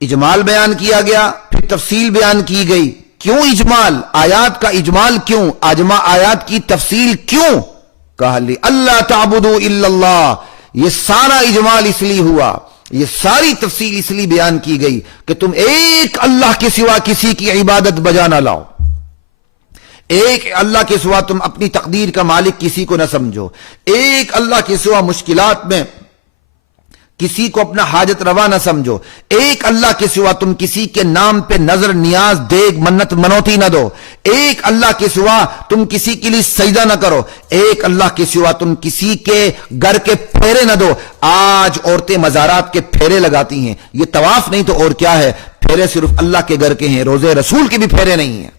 اجمال بیان کیا گیا، پھر تفصیل بیان کی گئی. کیوں اجمال؟ آیات کا اجمال کیوں؟ آیات کی تفصیل کیوں؟ کہا لی اللہ تعبدوا الا اللہ. یہ سارا اجمال اس لیے ہوا، یہ ساری تفصیل اس لیے بیان کی گئی کہ تم ایک اللہ کے سوا کسی کی عبادت بجا نہ لاؤ. ایک اللہ کے سوا تم اپنی تقدیر کا مالک کسی کو نہ سمجھو. ایک اللہ کے سوا مشکلات میں کسی کو اپنا حاجت روا نہ سمجھو. ایک اللہ کے سوا تم کسی کے نام پہ نظر نیاز دیگ منت منوتی نہ دو. ایک اللہ کے سوا تم کسی کے لیے سجدہ نہ کرو. ایک اللہ کے سوا تم کسی کے گھر کے پھیرے نہ دو. آج عورتیں مزارات کے پھیرے لگاتی ہیں. یہ طواف نہیں تو اور کیا ہے؟ پھیرے صرف اللہ کے گھر کے ہیں، روزے رسول کے بھی پھیرے نہیں ہیں.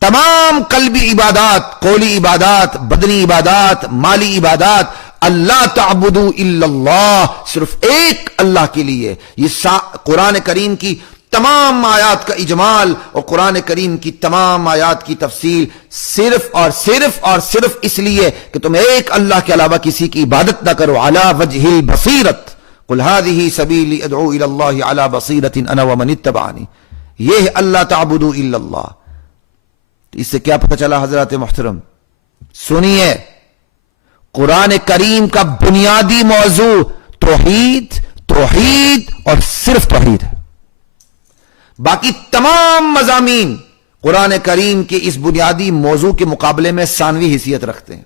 تمام قلبی عبادات، قولی عبادات، بدنی عبادات، مالی عبادات، اللہ تعبدوا الا اللہ، صرف ایک اللہ کے لیے. یہ قرآن کریم کی تمام آیات کا اجمال اور قرآن کریم کی تمام آیات کی تفصیل صرف اور صرف اور صرف اس لیے کہ تم ایک اللہ کے علاوہ کسی کی عبادت نہ کرو. علی وجہ البصیرۃ قل هذه سبیلی ادعو الی اللہ علی بصیرۃ انا ومن اتبعنی. یہ ہے اللہ تعبدوا الا اللہ. اس سے کیا پتہ چلا حضرات محترم؟ سنیے، قرآن کریم کا بنیادی موضوع توحید، توحید اور صرف توحید ہے. باقی تمام مضامین قرآن کریم کے اس بنیادی موضوع کے مقابلے میں ثانوی حیثیت رکھتے ہیں.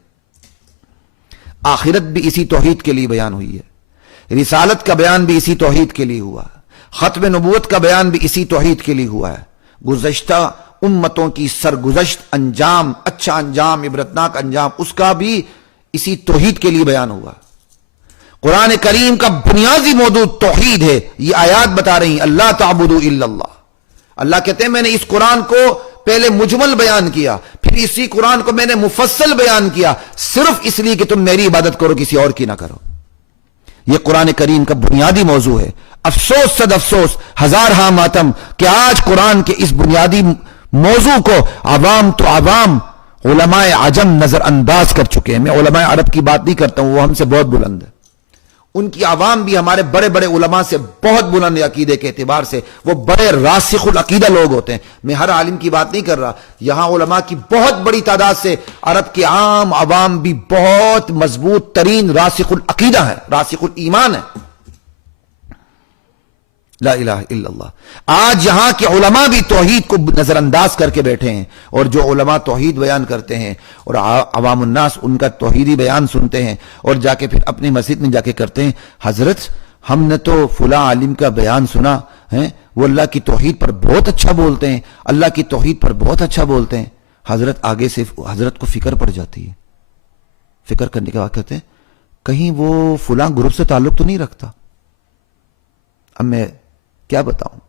آخرت بھی اسی توحید کے لیے بیان ہوئی ہے، رسالت کا بیان بھی اسی توحید کے لیے ہوا ہے، ختم نبوت کا بیان بھی اسی توحید کے لیے ہوا ہے. گزشتہ امتوں کی سرگزشت انجام، اچھا انجام، عبرتناک انجام، اس کا بھی اسی توحید کے لیے بیان ہوا. قرآن کریم کا بنیادی موضوع توحید ہے. یہ آیات بتا رہی ہیں اللہ تعبدوا الا اللہ. اللہ کہتے ہیں میں نے اس قرآن کو پہلے مجمل بیان کیا، پھر اسی قرآن کو میں نے مفصل بیان کیا، صرف اس لیے کہ تم میری عبادت کرو، کسی اور کی نہ کرو. یہ قرآن کریم کا بنیادی موضوع ہے. افسوس صد افسوس، ہزار ہاں ماتم کہ آج قرآن کے اس بنیادی موضوع کو عوام تو عوام، علماء عجم نظر انداز کر چکے ہیں. میں علماء عرب کی بات نہیں کرتا ہوں، وہ ہم سے بہت بلند ہے. ان کی عوام بھی ہمارے بڑے بڑے علماء سے بہت بلند عقیدے کے اعتبار سے، وہ بڑے راسخ العقیدہ لوگ ہوتے ہیں. میں ہر عالم کی بات نہیں کر رہا، یہاں علماء کی بہت بڑی تعداد سے عرب کے عام عوام بھی بہت مضبوط ترین راسخ العقیدہ ہے، راسخ الایمان ہے. لا الہ الا اللہ. آج یہاں کے علماء بھی توحید کو نظر انداز کر کے بیٹھے ہیں، اور جو علماء توحید بیان کرتے ہیں اور عوام الناس ان کا توحیدی بیان سنتے ہیں اور جا کے پھر اپنی مسجد میں جا کے کرتے ہیں، حضرت ہم نے تو فلاں عالم کا بیان سنا ہے، وہ اللہ کی توحید پر بہت اچھا بولتے ہیں، اللہ کی توحید پر بہت اچھا بولتے ہیں. حضرت آگے سے حضرت کو فکر پڑ جاتی ہے. فکر کرنے کے بعد کہتے ہیں کہیں وہ فلاں گروپ سے تعلق تو نہیں رکھتا. اب میں کیا بتاؤں،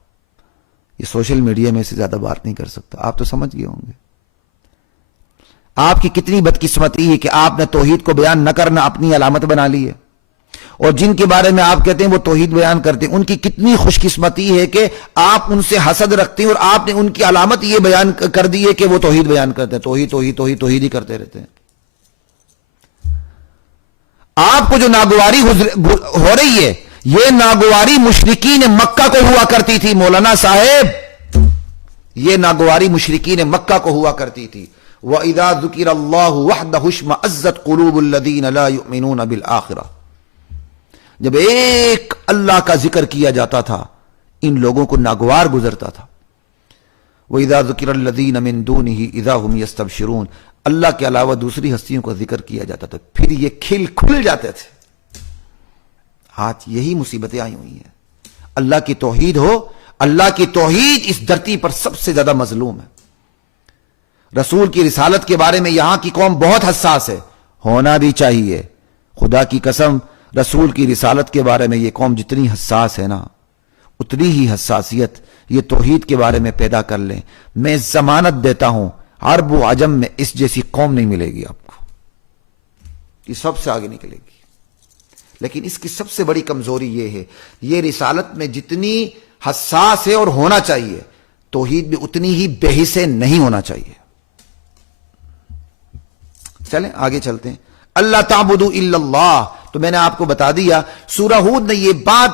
یہ سوشل میڈیا میں سے زیادہ بات نہیں کر سکتا، آپ تو سمجھ گئے ہوں گے. آپ کی کتنی بدقسمتی ہے کہ آپ نے توحید کو بیان نہ کرنا اپنی علامت بنا لی ہے، اور جن کے بارے میں آپ کہتے ہیں وہ توحید بیان کرتے ہیں، ان کی کتنی خوش قسمتی ہے کہ آپ ان سے حسد رکھتے ہیں اور آپ نے ان کی علامت یہ بیان کر دی ہے کہ وہ توحید بیان کرتے ہیں. توحید توحید توحید توحید ہی کرتے رہتے ہیں. آپ کو جو ناگواری ہو رہی ہے، یہ ناگواری مشرکین مکہ کو ہوا کرتی تھی. مولانا صاحب، یہ ناگواری مشرکین مکہ کو ہوا کرتی تھی. وَإِذَا ذُكِرَ اللَّهُ وَحْدَهُ اشْمَأَزَّتْ قُلُوبُ الَّذِينَ لَا يُؤْمِنُونَ بِالْآخِرَةِ. جب ایک اللہ کا ذکر کیا جاتا تھا ان لوگوں کو ناگوار گزرتا تھا. وَإِذَا ذُكِرَ الَّذِينَ مِن دُونِهِ إِذَا هُمْ يَسْتَبْشِرُونَ. اللہ کے علاوہ دوسری ہستیوں کا ذکر کیا جاتا تھا، پھر یہ کھل جاتے تھے. آج یہی مصیبتیں آئی ہوئی ہیں. اللہ کی توحید ہو، اللہ کی توحید اس دھرتی پر سب سے زیادہ مظلوم ہے. رسول کی رسالت کے بارے میں یہاں کی قوم بہت حساس ہے، ہونا بھی چاہیے. خدا کی قسم، رسول کی رسالت کے بارے میں یہ قوم جتنی حساس ہے نا، اتنی ہی حساسیت یہ توحید کے بارے میں پیدا کر لیں. میں ضمانت دیتا ہوں عرب و عجم میں اس جیسی قوم نہیں ملے گی آپ کو، یہ سب سے آگے نکلے گی. لیکن اس کی سب سے بڑی کمزوری یہ ہے، یہ رسالت میں جتنی حساس ہے اور ہونا چاہیے، توحید بھی اتنی ہی بے حس نہیں ہونا چاہیے. چلیں آگے چلتے ہیں. اللہ تعبدوا الا اللہ. تو میں نے آپ کو بتا دیا، سورہ ہود نے یہ بات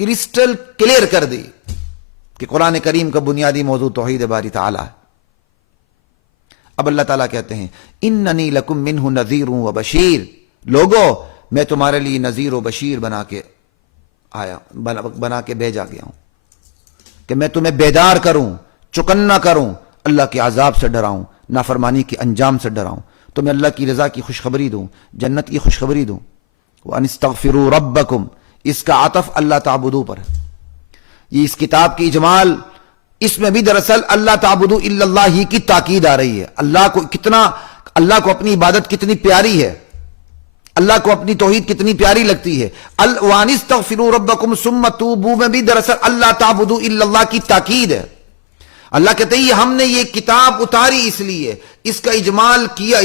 کرسٹل کلیئر کر دی کہ قرآن کریم کا بنیادی موضوع توحید باری تعالی ہے۔ اب اللہ تعالیٰ کہتے ہیں اننی لکم منہ نذیر و بشیر، لوگو میں تمہارے لیے نذیر و بشیر بنا کے بھیجا گیا ہوں کہ میں تمہیں بیدار کروں، چکنا کروں، اللہ کے عذاب سے ڈراؤں، نافرمانی کے انجام سے ڈراؤں، تمہیں اللہ کی رضا کی خوشخبری دوں، جنت کی خوشخبری دوں۔ وَأَنِ اسْتَغْفِرُوا رَبَّكُمْ، اس کا عطف اللہ تعبدو پر ہے۔ یہ اس کتاب کی اجمال، اس میں بھی دراصل اللہ تعبدو الا اللہ ہی کی تاکید آ رہی ہے۔ اللہ کو اپنی عبادت کتنی پیاری ہے، اللہ کو اپنی توحید کتنی پیاری لگتی ہے۔ وَأَنِ اسْتَغْفِرُوا رَبَّكُمْ ثُمَّ تُوبُوا میں بھی دراصل اللہ تعبدو الا اللہ کی تاکید ہے۔ اللہ کہتے ہیں ہم نے یہ کتاب اتاری اس لیے، اس کا اجمال کیا